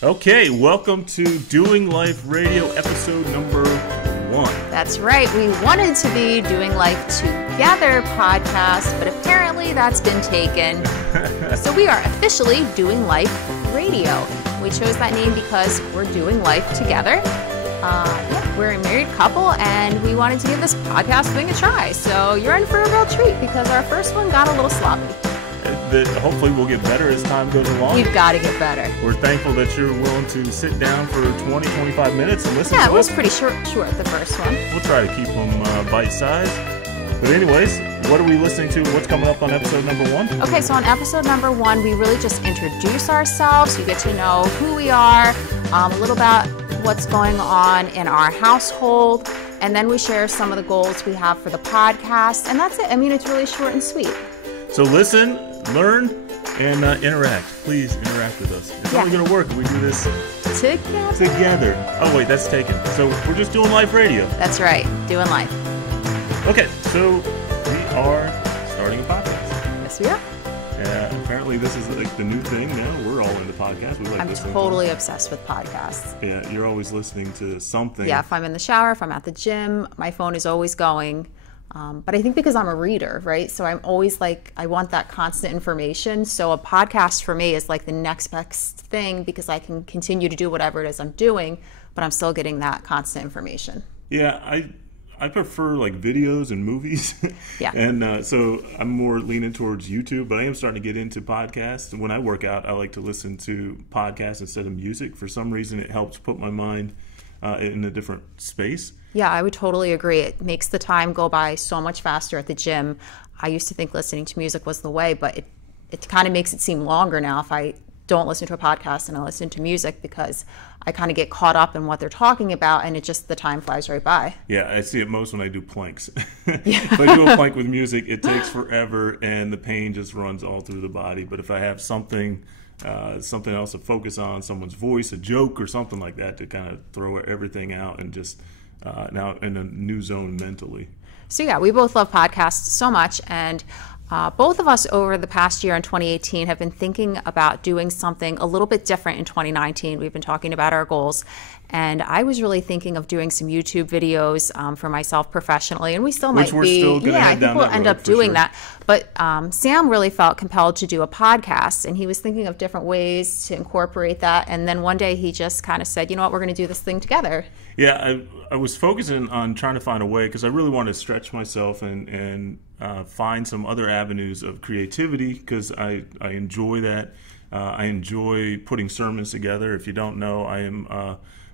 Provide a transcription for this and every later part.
Okay, welcome to Doing Life Radio episode number 1. That's right. We wanted to be Doing Life Together podcast, but apparently that's been taken. So we are officially Doing Life Radio. We chose that name because we're doing life together. We're a married couple, and we wanted to give this podcast thing a try. So you're in for a real treat because our first one got a little sloppy. Hopefully we'll get better as time goes along. We've got to get better. We're thankful that you're willing to sit down for 20-25 minutes and listen to us. Yeah, it was pretty short, the first one. We'll try to keep them bite-sized. But anyways, what are we listening to? What's coming up on episode number 1? Okay, so on episode number 1, we really just introduce ourselves. You get to know who we are, a little about what's going on in our household, and then we share some of the goals we have for the podcast, and that's it. I mean, it's really short and sweet. So listen, learn, and interact. Please interact with us. It's only going to work if we do this together. Oh, wait, that's taken. So we're just doing life radio. That's right, doing life. Okay, so we are starting a podcast. Yes, we are. Apparently this is like the new thing now. We're all into podcasts. I'm totally obsessed with podcasts. Yeah, you're always listening to something. Yeah, if I'm in the shower, if I'm at the gym, my phone is always going. But I think because I'm a reader, right? So I'm always like, I want that constant information. So a podcast for me is like the next best thing because I can continue to do whatever it is I'm doing, but I'm still getting that constant information. Yeah, I prefer like videos and movies. Yeah. And so I'm more leaning towards YouTube, but I am starting to get into podcasts. And when I work out, I like to listen to podcasts instead of music. For some reason, it helps put my mind in a different space. Yeah, I would totally agree. It makes the time go by so much faster at the gym. I used to think listening to music was the way, but it kind of makes it seem longer now if I don't listen to a podcast and I listen to music because I kind of get caught up in what they're talking about and the time flies right by. Yeah, I see it most when I do planks. If I do a plank with music, it takes forever and the pain just runs all through the body. But if I have something else to focus on, someone's voice, a joke or something like that to kind of throw everything out and just now in a new zone mentally. So yeah, we both love podcasts so much, and both of us over the past year in 2018 have been thinking about doing something a little bit different in 2019. We've been talking about our goals, and I was really thinking of doing some YouTube videos for myself professionally, and we still might be. I think we'll end up doing that. But Sam really felt compelled to do a podcast, and he was thinking of different ways to incorporate that. And then one day he just kind of said, you know what, we're going to do this thing together. Yeah, I was focusing on trying to find a way because I really want to stretch myself and find some other avenues of creativity because I enjoy that. I enjoy putting sermons together. If you don't know, I am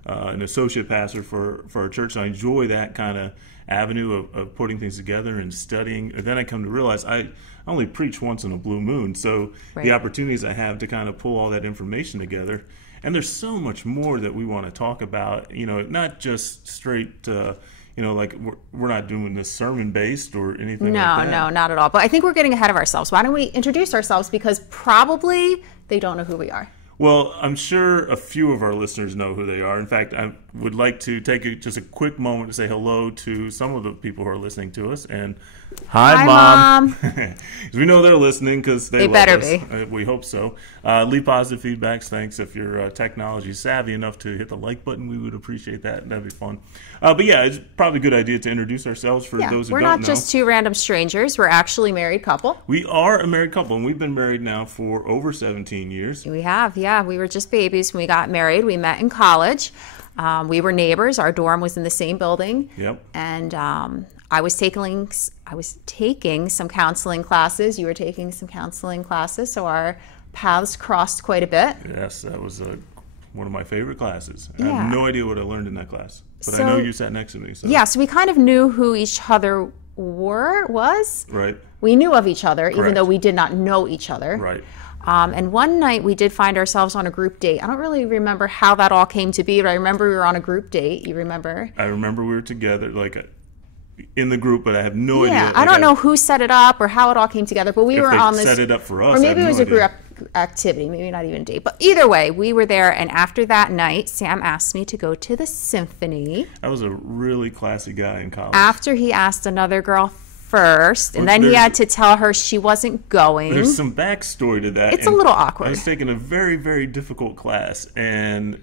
an associate pastor for our church. I enjoy that kind of avenue of putting things together and studying. And then I come to realize I only preach once in a blue moon. So the opportunities I have to kind of pull all that information together. And there's so much more that we want to talk about, not just straight, like we're not doing this sermon based or anything like that. No, not at all. But I think we're getting ahead of ourselves. Why don't we introduce ourselves because probably they don't know who we are. Well, I'm sure a few of our listeners know who they are. In fact, I would like to take just a quick moment to say hello to some of the people who are listening to us. And hi Mom. We know they're listening because they love better us. Be. We hope so. Leave positive feedbacks. Thanks. If you're technology savvy enough to hit the like button, we would appreciate that. That'd be fun. But yeah, it's probably a good idea to introduce ourselves for those who don't know. We're not just two random strangers. We're actually a married couple. We are a married couple, and we've been married now for over 17 years. We have, yeah. We were just babies when we got married. We met in college. We were neighbors. Our dorm was in the same building. Yep. And I was taking some counseling classes. You were taking some counseling classes. So our paths crossed quite a bit. Yes, that was one of my favorite classes. I have no idea what I learned in that class, but I know you sat next to me. So. Yeah, so we kind of knew who each other was. Right. We knew of each other, Correct. even though we did not know each other. Right. And one night we did find ourselves on a group date. I don't really remember how that all came to be, but I remember we were on a group date. You remember? I remember we were together, in the group, but I have no idea. Yeah, I don't know who set it up or how it all came together, but we were on this. Set it up for us. Or maybe it was a group activity, maybe not even a date. But either way, we were there, and after that night, Sam asked me to go to the symphony. I was a really classy guy in college. After he asked another girl first, and then he had to tell her she wasn't going. There's some backstory to that. It's a little awkward. I was taking a very, very difficult class, and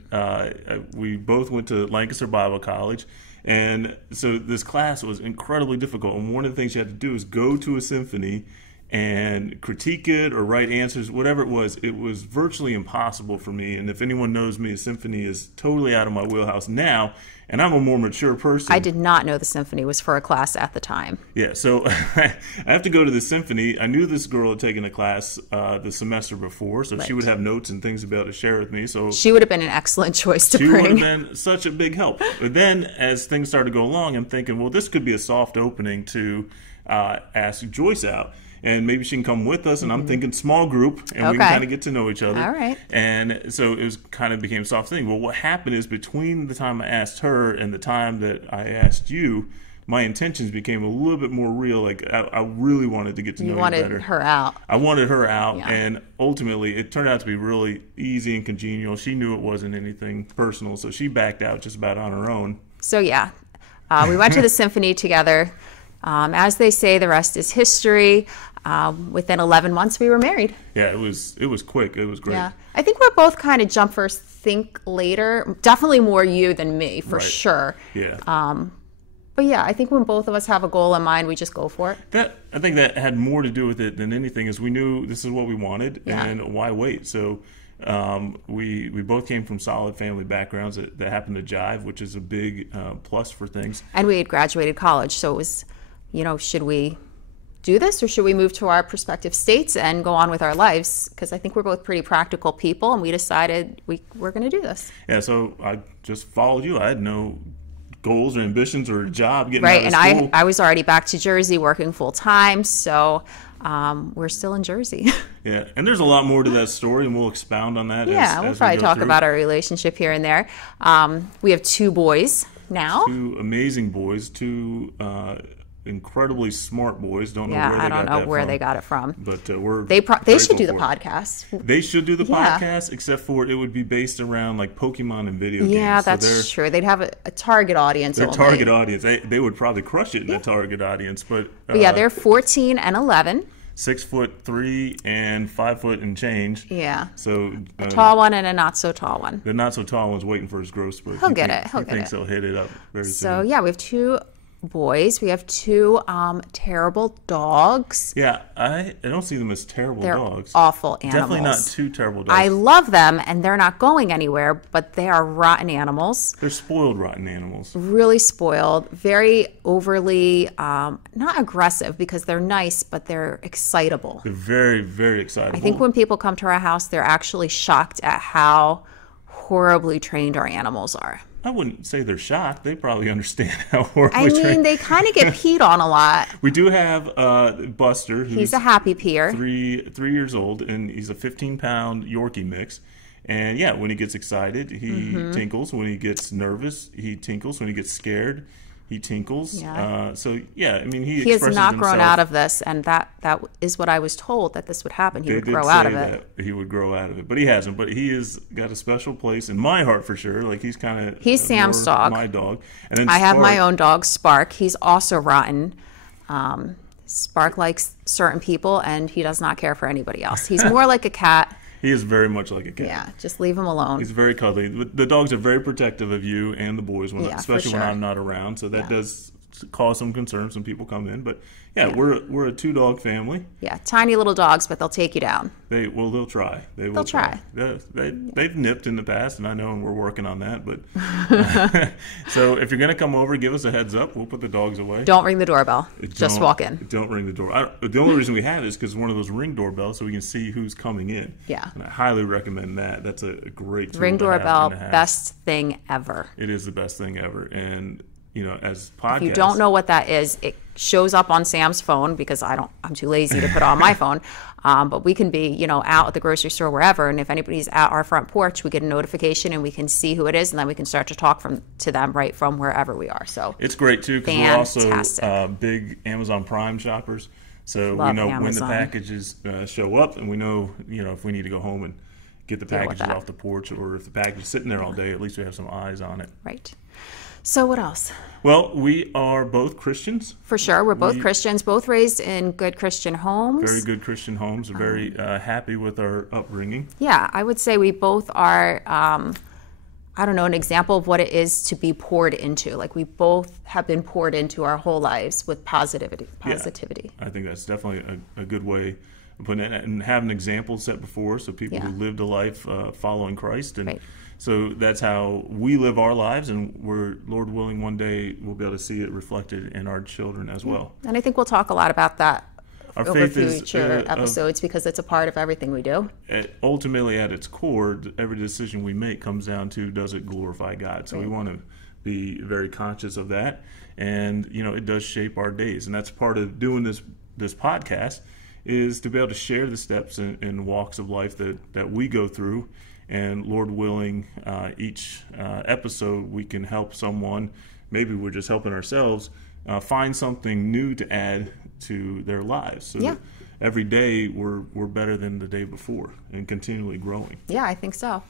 we both went to Lancaster Bible College. And so this class was incredibly difficult. And one of the things you had to do is go to a symphony and critique it or write answers, whatever it was. It was virtually impossible for me. And if anyone knows me, a symphony is totally out of my wheelhouse now. And I'm a more mature person. I did not know the symphony was for a class at the time. Yeah, so I have to go to the symphony. I knew this girl had taken a class the semester before, so she would have notes and things to be able to share with me. So she would have been an excellent choice to bring. She would have been such a big help. But then as things started to go along, I'm thinking, well, this could be a soft opening to ask Joyce out. And maybe she can come with us, and I'm thinking small group, and we can kind of get to know each other. All right. And so it was kind of became a soft thing. Well, what happened is between the time I asked her and the time that I asked you, my intentions became a little bit more real. Like I really wanted to get to know you better. You wanted her out. I wanted her out, and ultimately it turned out to be really easy and congenial. She knew it wasn't anything personal, so she backed out just about on her own. So yeah, we went to the symphony together. As they say, the rest is history. Within 11 months, we were married. Yeah, it was quick. It was great. Yeah, I think we're both kind of jump first, think later. Definitely more you than me, for sure. Yeah. But yeah, I think when both of us have a goal in mind, we just go for it. I think that had more to do with it than anything, is we knew this is what we wanted, and why wait? So we both came from solid family backgrounds that happened to jive, which is a big plus for things. And we had graduated college, so it was, should we do this or should we move to our prospective states and go on with our lives? Because I think we're both pretty practical people, and we decided we're going to do this. Yeah, so I just followed you. I had no goals or ambitions or a job getting out of school. school. I was already back to Jersey working full time, so we're still in Jersey. Yeah, and there's a lot more to that story, and we'll expound on that. We'll probably talk about our relationship here and there. We have 2 boys now. 2 amazing boys, 2 incredibly smart boys. Don't know where they got it from. But they should do the podcast. They should do the podcast, except for it would be based around like Pokemon and video games. Yeah, that's true. They'd have a target audience. Their target audience. They would probably crush it in the target audience. But yeah, they're 14 and 11. 6'3" and 5 foot and change. Yeah. So a tall one and a not so tall one. The not so tall one's waiting for his growth spurt. He'll get it. He thinks he'll hit it up very soon. So yeah, we have 2 boys. We have 2 terrible dogs. Yeah, I don't see them as terrible dogs. Awful animals. Definitely not 2 terrible dogs. I love them, and they're not going anywhere, but they are rotten animals. They're spoiled rotten animals. Really spoiled. Very overly, not aggressive because they're nice, but they're excitable. They're very, very excitable. I think when people come to our house, they're actually shocked at how horribly trained our animals are. I wouldn't say they're shocked. They probably understand how horribly trained. They kind of get peed on a lot. We do have Buster. He's a happy peer. 3 years old, and he's a 15-pound Yorkie mix. And yeah, when he gets excited, he tinkles. When he gets nervous, he tinkles. When he gets scared, he tinkles. Yeah. So yeah, I mean, he has not grown out of this, and that is what I was told, that this would happen. He would grow out of it. He would grow out of it, but he hasn't. But he has got a special place in my heart for sure. Like he's Sam's dog, my dog, and then I have my own dog, Spark. He's also rotten. Spark likes certain people, and he does not care for anybody else. He's more like a cat. He is very much like a cat. Yeah, just leave him alone. He's very cuddly. The dogs are very protective of you and the boys, especially when I'm not around. So that does cause some concern. Some people come in, but we're a 2-dog family. Yeah, tiny little dogs, but they'll take you down. They'll try. They'll try. They've nipped in the past, and I know, and we're working on that. But so if you're gonna come over, give us a heads up. We'll put the dogs away. Don't ring the doorbell. Just walk in. Don't ring the door. The only reason we have it is because it's one of those ring doorbells, so we can see who's coming in. Yeah. And I highly recommend that. That's a great tool ring doorbell. Best thing ever. It is the best thing ever, and as podcasts. If you don't know what that is, it shows up on Sam's phone because I'm too lazy to put it on my phone. But we can be, out at the grocery store, wherever, and if anybody's at our front porch, we get a notification and we can see who it is, and then we can start to talk to them right from wherever we are. So it's great too, because we're also big Amazon Prime shoppers. So we know when the packages show up, and we know, if we need to go home get the deal with packages that. off the porch, or if the package is sitting there all day, at least we have some eyes on it. Right. So what else? Well, we are both Christians. For sure. We're both Christians, both raised in good Christian homes. Very good Christian homes. We're very happy with our upbringing. Yeah, I would say we both are, I don't know, an example of what it is to be poured into. Like, we both have been poured into our whole lives with positivity. Yeah, I think that's definitely a good way of putting it, and have an example set before us of people who lived a life following Christ. And so that's how we live our lives, and we're, Lord willing, one day we'll be able to see it reflected in our children as well. And I think we'll talk a lot about that Our over faith is future episodes, because it's a part of everything we do. Ultimately, at its core, every decision we make comes down to, does it glorify God? So we want to be very conscious of that, and it does shape our days, and that's part of doing this podcast, is to be able to share the steps and walks of life that we go through. And Lord willing, each episode we can help someone, maybe we're just helping ourselves, find something new to add to their lives. So that every day we're better than the day before, and continually growing. Yeah, I think so.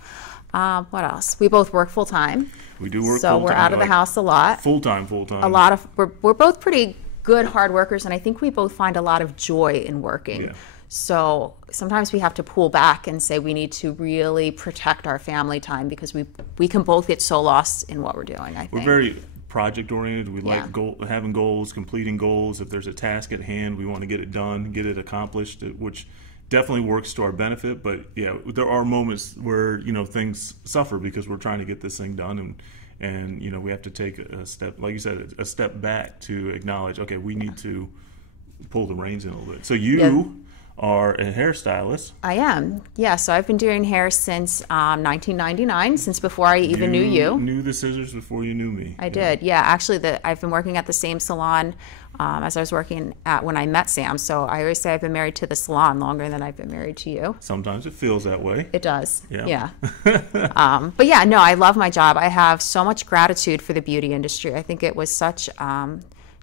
What else? We both work full time. We do work so full-time. We're out of the house a lot. Full time. A lot of we're both pretty good hard workers, and I think we both find a lot of joy in working. Yeah. So sometimes we have to pull back and say we need to really protect our family time, because we can both get so lost in what we're doing, I think. We're very project oriented. We like having goals, completing goals. If there's a task at hand, we want to get it done, get it accomplished, which definitely works to our benefit. But yeah, there are moments where things suffer because we're trying to get this thing done, and we have to take a step, like you said, a step back to acknowledge, okay, we need to pull the reins in a little bit. So you are a hairstylist. I am. Yeah, so I've been doing hair since 1999, since before I even knew you. Knew the scissors before you knew me. I did. Yeah, actually, I've been working at the same salon as I was working at when I met Sam. So I always say I've been married to the salon longer than I've been married to you. Sometimes it feels that way. It does. Yeah. But yeah, no, I love my job. I have so much gratitude for the beauty industry. I think it was such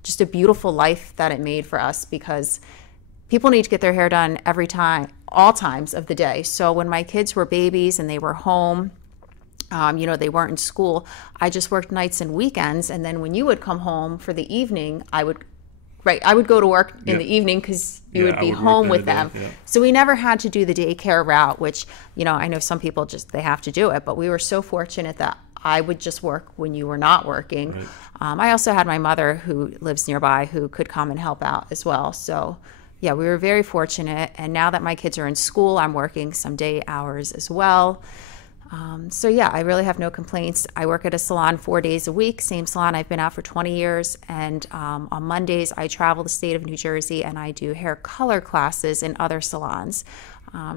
just a beautiful life that it made for us, because people need to get their hair done every time, all times of the day. So when my kids were babies and they were home, they weren't in school, I just worked nights and weekends. And then when you would come home for the evening, I would go to work in the evening, because you would be home with them. So we never had to do the daycare route, which, I know some people they have to do it, but we were so fortunate that I would just work when you were not working. Right. I also had my mother, who lives nearby, who could come and help out as well. So yeah, we were very fortunate. And now that my kids are in school, I'm working some day hours as well. So yeah, I really have no complaints. I work at a salon 4 days a week, same salon I've been at for 20 years. And on Mondays, I travel the state of New Jersey and I do hair color classes in other salons.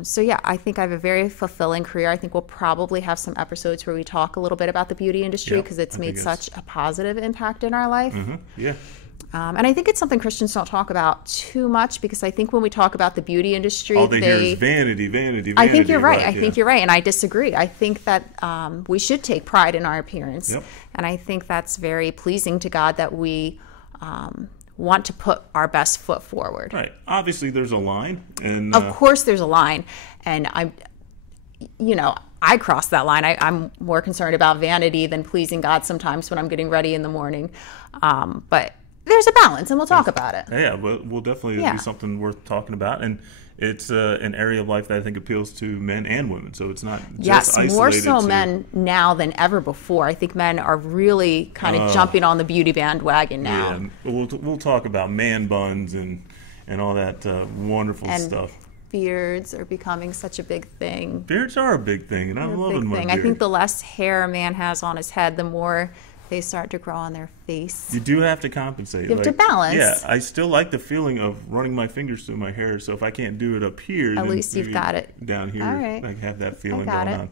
So yeah, I think I have a very fulfilling career. I think we'll probably have some episodes where we talk a little bit about the beauty industry, because it's made such a positive impact in our life. Yeah. And I think it's something Christians don't talk about too much, because I think when we talk about the beauty industry, all they hear is vanity, vanity, vanity. I think you're right. I think you're right. And I disagree. I think that we should take pride in our appearance. And I think that's very pleasing to God, that we want to put our best foot forward. Right. Obviously, there's a line. And of course, there's a line. And I cross that line. I'm more concerned about vanity than pleasing God sometimes when I'm getting ready in the morning. But there's a balance, and we'll talk about it. Yeah, we'll definitely be something worth talking about. And it's an area of life that I think appeals to men and women. So it's not just isolated more so men now than ever before. I think men are really kind of jumping on the beauty bandwagon now. Yeah, we'll talk about man buns and all that wonderful stuff. Beards are becoming such a big thing. Beards are a big thing, and I'm loving my beard. I think the less hair a man has on his head, the more they start to grow on their face. You do have to compensate. You have to balance. Yeah, I still like the feeling of running my fingers through my hair. So if I can't do it up here, at least you've got it down here. All right. I have that feeling going on.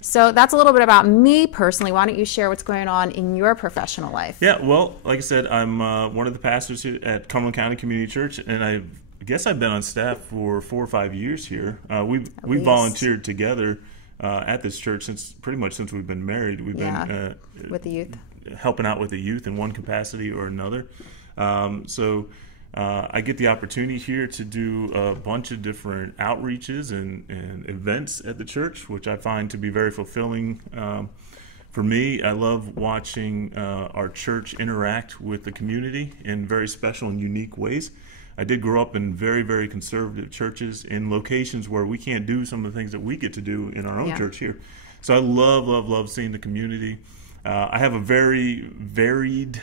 So that's a little bit about me personally. Why don't you share what's going on in your professional life? Yeah, well, like I said, I'm one of the pastors here at Cumberland County Community Church, and I guess I've been on staff for 4 or 5 years here. We volunteered together at this church pretty much since we've been married. We've been with the youth, helping out with the youth in one capacity or another. So I get the opportunity here to do a bunch of different outreaches and events at the church, which I find to be very fulfilling. For me, I love watching our church interact with the community in very special and unique ways. I did grow up in very, very conservative churches in locations where we can't do some of the things that we get to do in our own church here. So I love, love, love seeing the community. I have a very varied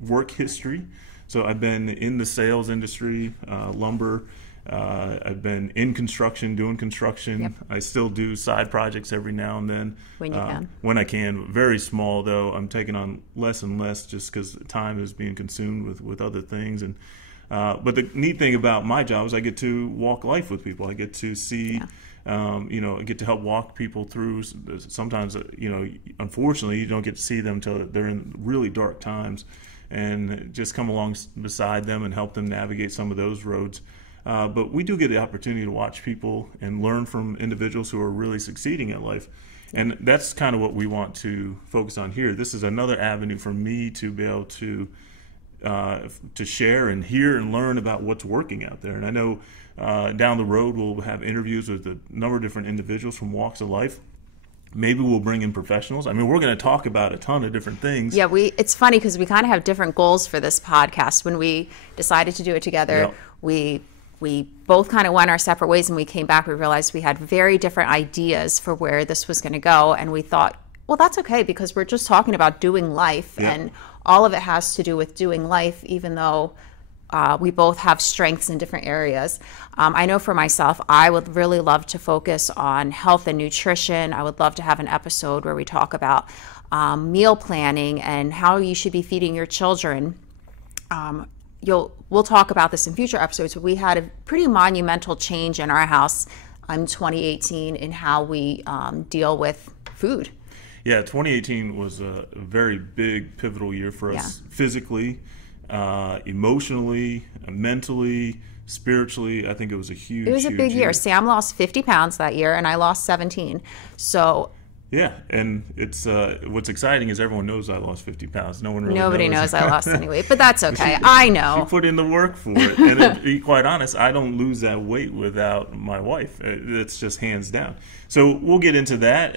work history. So I've been in the sales industry, lumber. I've been in construction, doing construction. Yep. I still do side projects every now and then. When you can. When I can. Very small, though. I'm taking on less and less just because time is being consumed with other things. And but the neat thing about my job is I get to walk life with people. I get to see, I get to help walk people through. Sometimes, unfortunately, you don't get to see them until they're in really dark times, and just come along beside them and help them navigate some of those roads. But we do get the opportunity to watch people and learn from individuals who are really succeeding at life. And that's kind of what we want to focus on here. This is another avenue for me to be able to share and hear and learn about what's working out there. And I know down the road we'll have interviews with a number of different individuals from walks of life. Maybe we'll bring in professionals. I mean, we're going to talk about a ton of different things. Yeah, it's funny because we kind of have different goals for this podcast. When we decided to do it together, we both kind of went our separate ways, and we came back, we realized we had very different ideas for where this was going to go. And we thought, well, that's okay, because we're just talking about doing life, and all of it has to do with doing life, even though we both have strengths in different areas. I know for myself, I would really love to focus on health and nutrition. I would love to have an episode where we talk about meal planning and how you should be feeding your children. We'll talk about this in future episodes, but we had a pretty monumental change in our house in 2018 in how we deal with food. Yeah, 2018 was a very big, pivotal year for us physically, emotionally, mentally, spiritually. I think it was a huge, It was a big year. Sam lost 50 pounds that year, and I lost 17. So yeah, and it's what's exciting is everyone knows I lost 50 pounds. Nobody knows I lost any weight, but that's okay. I know. She put in the work for it. And to be quite honest, I don't lose that weight without my wife. It's just hands down. So we'll get into that.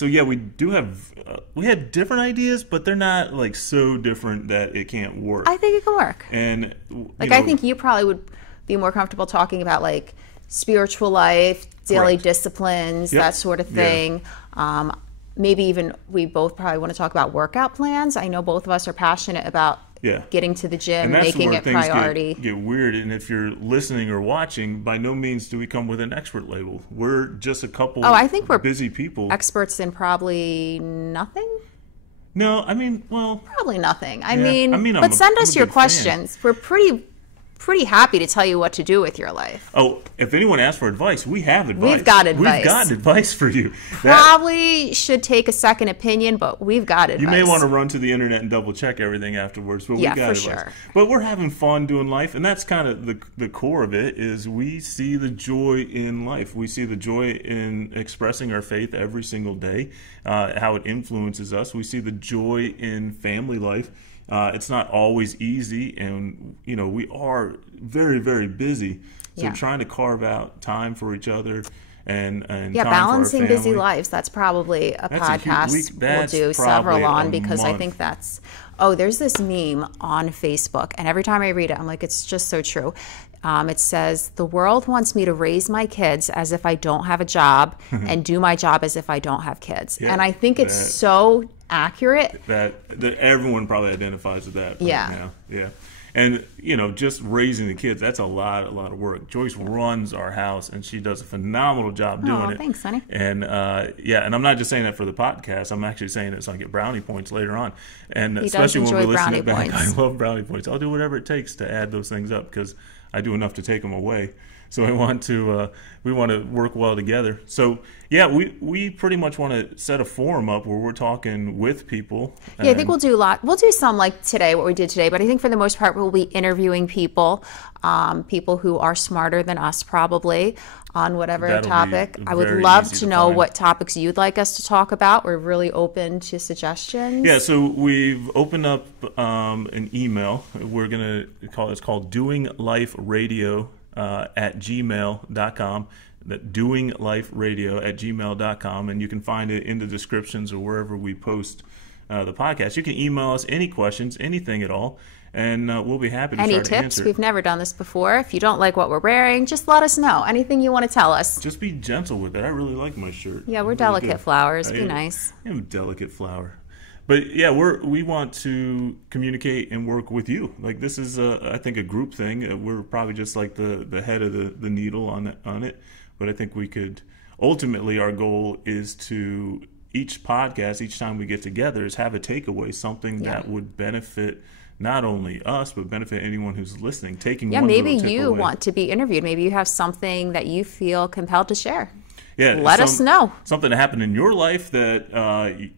We do have, we had different ideas, but they're not like so different that it can't work. I think it can work. And I think you probably would be more comfortable talking about like spiritual life, daily disciplines, that sort of thing. Maybe even we both probably want to talk about workout plans. I know both of us are passionate about getting to the gym, making it priority. Get weird. And if you're listening or watching, by no means do we come with an expert label. We're just a couple I think we're busy people. Experts in probably nothing? No, I mean, well, probably nothing. But send us your questions. We're pretty happy to tell you what to do with your life. Oh, if anyone asks for advice, we have advice. We've got advice. We've got advice for you. Probably should take a second opinion, but we've got advice. You may want to run to the internet and double check everything afterwards, but we've got advice. Sure. But we're having fun doing life, and that's kind of the core of it, is we see the joy in life. We see the joy in expressing our faith every single day, how it influences us. We see the joy in family life. It's not always easy, and we are very, very busy. So trying to carve out time for each other and time balancing for our busy lives. That's probably a podcast we'll do several on, because I think that's. Oh, there's this meme on Facebook, and every time I read it, I'm like, it's just so true. It says, the world wants me to raise my kids as if I don't have a job and do my job as if I don't have kids. Yeah, and I think it's so accurate. That everyone probably identifies with that right now. Yeah. And, just raising the kids, that's a lot of work. Joyce runs our house, and she does a phenomenal job doing it. Thanks, honey. And, and I'm not just saying that for the podcast. I'm actually saying it so I get brownie points later on. And especially when we're listening back, I love brownie points. I'll do whatever it takes to add those things up, because I do enough to take them away. So we want to work well together. So yeah, we pretty much want to set a forum up where we're talking with people. Yeah, I think we'll do a lot. We'll do some like today, what we did today, but I think for the most part, we'll be interviewing people, people who are smarter than us probably on whatever topic. I would love to know what topics you'd like us to talk about. We're really open to suggestions. Yeah, so we've opened up an email. We're going to it's called doingliferadio at gmail.com. That doingliferadio@gmail.com, and you can find it in the descriptions or wherever we post the podcast. You can email us any questions, anything at all, and we'll be happy to try to answer. Any tips? We've never done this before. If you don't like what we're wearing, just let us know. Anything you want to tell us. Just be gentle with it. I really like my shirt. Yeah, we're delicate flowers. Be nice. I'm a delicate flower. But yeah, we want to communicate and work with you. Like this is, I think, a group thing. We're probably just like the head of the needle on it. But I think we could, ultimately our goal is to, each podcast, each time we get together, is have a takeaway, something that would benefit not only us, but benefit anyone who's listening. Maybe you want to be interviewed. Maybe you have something that you feel compelled to share. Yeah, let us know. Something that happened in your life that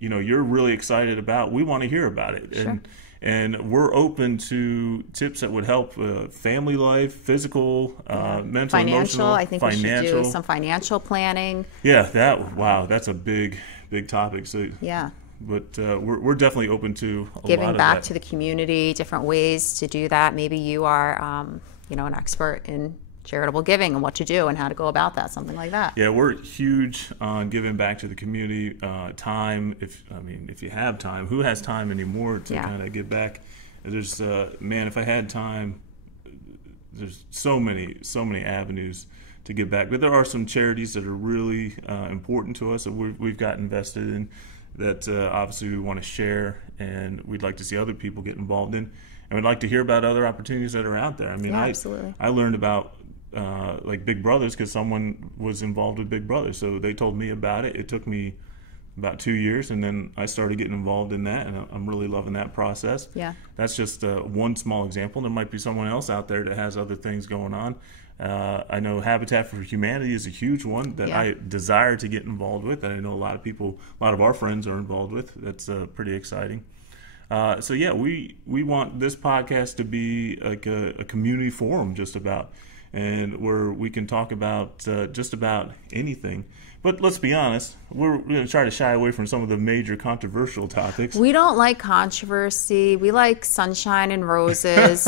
you're really excited about. We want to hear about it. Sure. And we're open to tips that would help family life, physical, mental, financial. Emotional, I think we should do some financial planning. Yeah, that's a big topic. So yeah. But we're definitely open to giving back to the community, different ways to do that. Maybe you are, an expert in charitable giving and what to do and how to go about that, something like that. Yeah, we're huge on giving back to the community. Time, if you have time, who has time anymore to kind of give back? There's if I had time, there's so many avenues to give back. But there are some charities that are really important to us that we've got invested in that obviously we want to share, and we'd like to see other people get involved in, and we'd like to hear about other opportunities that are out there. Absolutely. I learned about like Big Brothers because someone was involved with Big Brothers, so they told me about it. It took me about 2 years, and then I started getting involved in that, and I'm really loving that process. Yeah, that's just one small example. There might be someone else out there that has other things going on. I know Habitat for Humanity is a huge one that I desire to get involved with, and I know a lot of our friends are involved with. That's pretty exciting. So yeah, we want this podcast to be like a community forum, just about, and where we can talk about just about anything. But let's be honest, we're going to try to shy away from some of the major controversial topics. We don't like controversy. We like sunshine and roses.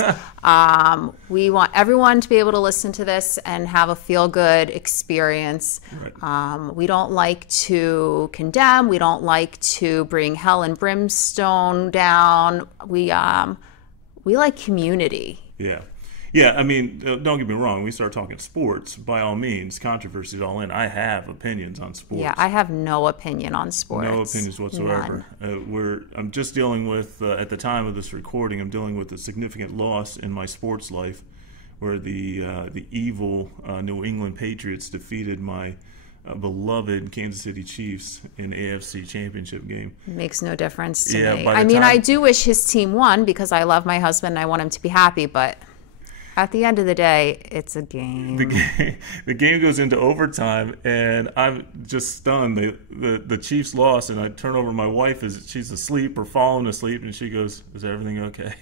We want everyone to be able to listen to this and have a feel-good experience. Right. We don't like to condemn. We don't like to bring hell and brimstone down. We like community. Yeah. Yeah, I mean, don't get me wrong. We start talking sports, by all means, controversy is all in. I have opinions on sports. Yeah, I have no opinion on sports. No opinions whatsoever. I'm just dealing with, at the time of this recording, I'm dealing with a significant loss in my sports life, where the evil New England Patriots defeated my beloved Kansas City Chiefs in the AFC Championship game. It makes no difference to me. I do wish his team won because I love my husband and I want him to be happy, but at the end of the day, it's a game. The game goes into overtime, and I'm just stunned. The Chiefs lost, and I turn over to my wife as she's asleep or falling asleep, and she goes, "Is everything okay?"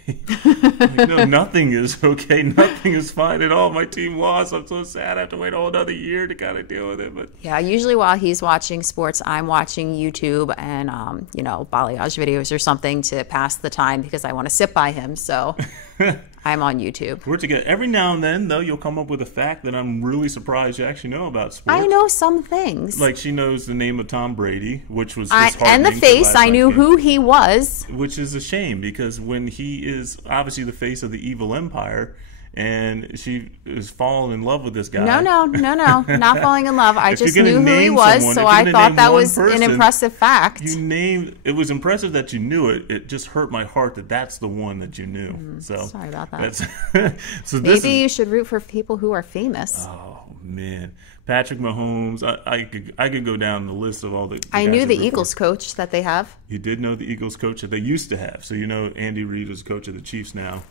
No, nothing is okay. Nothing is fine at all. My team lost. I'm so sad. I have to wait a whole another year to kind of deal with it. But yeah, usually while he's watching sports, I'm watching YouTube and balayage videos or something to pass the time because I want to sit by him. So. I'm on YouTube. We're together. Every now and then, though, you'll come up with a fact that I'm really surprised you actually know about sports. I know some things. Like she knows the name of Tom Brady, which was disheartening. And the face. I knew who he was. Which is a shame because when he is obviously the face of the evil empire, and she is falling in love with this guy. No, not falling in love. I just knew who he was, so I thought that was an impressive fact. It was impressive that you knew it. It just hurt my heart that that's the one that you knew. So sorry about that. Maybe you should root for people who are famous. Oh man, Patrick Mahomes. I could go down the list of all the. I knew the Eagles coach that they have. You did know the Eagles coach that they used to have. So Andy Reid is coach of the Chiefs now.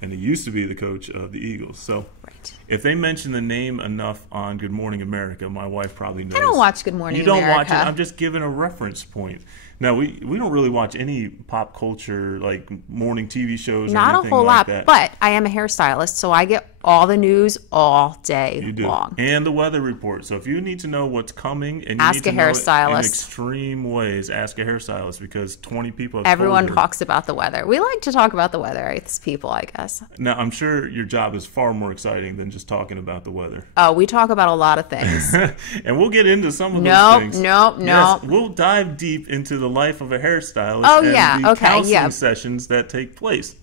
and he used to be the coach of the Eagles. So Right. if they mention the name enough on Good Morning America, my wife probably knows. I don't watch Good Morning You don't America. watch it. I'm just giving a reference point. Now, we don't really watch any pop culture, like morning TV shows or Not a anything whole like lot, that. but I am a hairstylist, so I get all the news all day You do. long. And the weather report. So if you need to know what's coming and you Ask need to a know it in hairstylist. extreme ways, ask a hairstylist, because 20 people have Everyone told her. talks about the weather. We like to talk about the weather, it's people, I guess. Now, I'm sure your job is far more exciting than just talking about the weather. Oh, we talk about a lot of things. And we'll get into some of Nope, those things. nope, Yes, nope. we'll dive deep into the life of a hairstylist Oh, and yeah, the okay, counseling yeah. sessions that take place.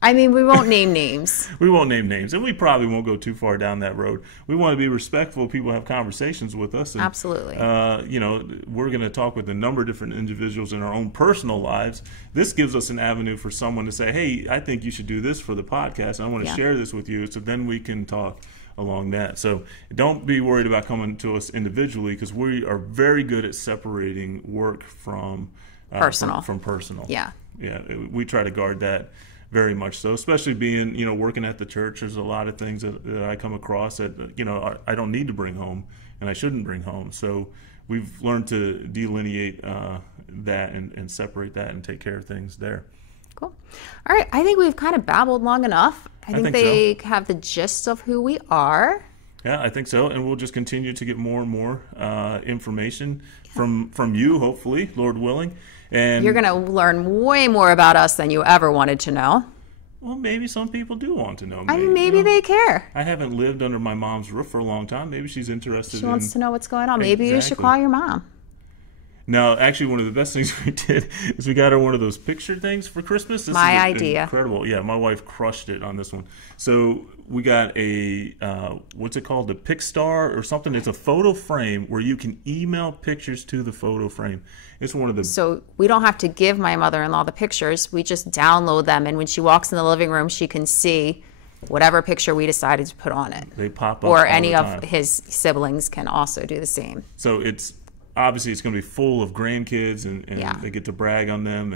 I mean, we won't name names. We won't name names, and we probably won't go too far down that road. We want to be respectful. People have conversations with us. And, Absolutely. We're going to talk with a number of different individuals in our own personal lives. This gives us an avenue for someone to say, hey, I think you should do this for the podcast. I want to Yeah. share this with you, so then we can talk along that. So don't be worried about coming to us individually, because we are very good at separating work from Personal. From personal. Yeah. Yeah, we try to guard that very much so, especially being, working at the church. There's a lot of things that I come across that, I don't need to bring home, and I shouldn't bring home. So we've learned to delineate that and separate that and take care of things there. Cool. All right. I think we've kind of babbled long enough. I think think they have the gist of who we are. Yeah, I think so, and we'll just continue to get more and more information from you, hopefully, Lord willing. And You're going to learn way more about us than you ever wanted to know. well, maybe some people do want to know. I mean, maybe they care. I haven't lived under my mom's roof for a long time. Maybe she's interested She in. wants to know what's going on. Maybe you should Exactly. call your mom. Now, actually, one of the best things we did is we got her one of those picture things for Christmas. This My is idea. Incredible. Yeah, my wife crushed it on this one. So we got a, what's it called? A Picstar or something. It's a photo frame where you can email pictures to the photo frame. It's one of the... So we don't have to give my mother-in-law the pictures. We just download them, and when she walks in the living room, she can see whatever picture we decided to put on it. They pop up Or all any the of time. his siblings can also do the same. So it's obviously it's going to be full of grandkids, and Yeah. they get to brag on them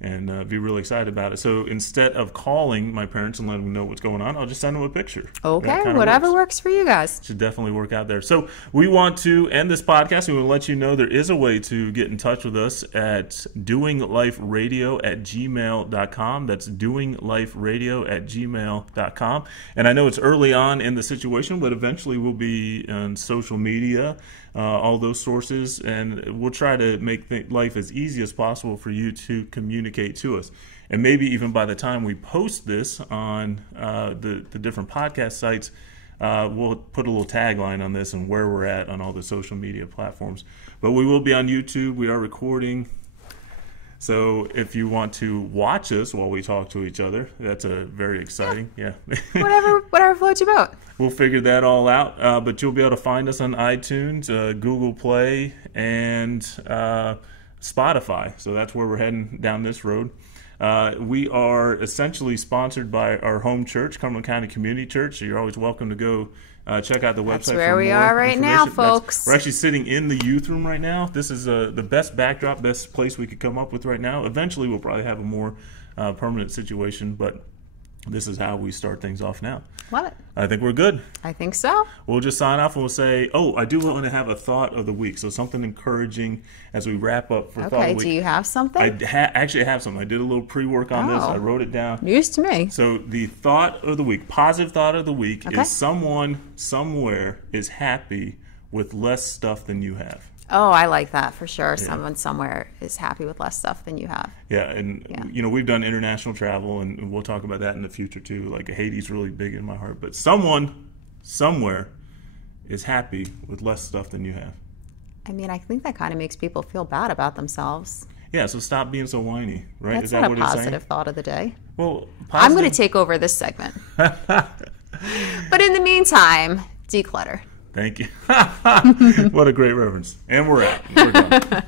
and be really excited about it. So instead of calling my parents and letting them know what's going on, I'll just send them a picture. That Okay, kinda whatever works. works for you guys. Should definitely work out there. So we want to end this podcast. We want to let you know there is a way to get in touch with us at doingliferadio@gmail.com. That's doingliferadio@gmail.com. And I know it's early on in the situation, but eventually we'll be on social media, all those sources, and we'll try to make life as easy as possible for you to communicate to us. And maybe even by the time we post this on the different podcast sites, we'll put a little tagline on this and where we're at on all the social media platforms. But we will be on YouTube. We are recording. So if you want to watch us while we talk to each other, that's a very exciting. Yeah. Whatever floats your boat. We'll figure that all out. But you'll be able to find us on iTunes, Google Play, and Spotify. So that's where we're heading down this road. We are essentially sponsored by our home church, Cumberland County Community Church. So you're always welcome to go check out the website. That's where for we more are right now, information. folks. We're actually sitting in the youth room right now. This is the best backdrop, best place we could come up with right now. Eventually, we'll probably have a more permanent situation, but this is how we start things off now. Love it. I think we're good. I think so. We'll just sign off and we'll say, I do want to have a thought of the week. So something encouraging as we wrap up for Thought of Okay, the Week. do you have something? I actually have something. I did a little pre-work on this. Oh. I wrote it down. News to me. So the thought of the week, positive thought of the week, Okay. is someone somewhere is happy with less stuff than you have. Oh, I like that for sure. Someone somewhere is happy with less stuff than you have. Yeah, and we've done international travel, and we'll talk about that in the future too. Like Haiti's really big in my heart, but someone somewhere is happy with less stuff than you have. I mean, I think that kind of makes people feel bad about themselves. Yeah, so stop being so whiny, right? That's Is that not a what it's saying? positive thought of the day. Well, I'm going to positive- take over this segment. But in the meantime, declutter. Thank you. What a great reference. And we're out. We're done.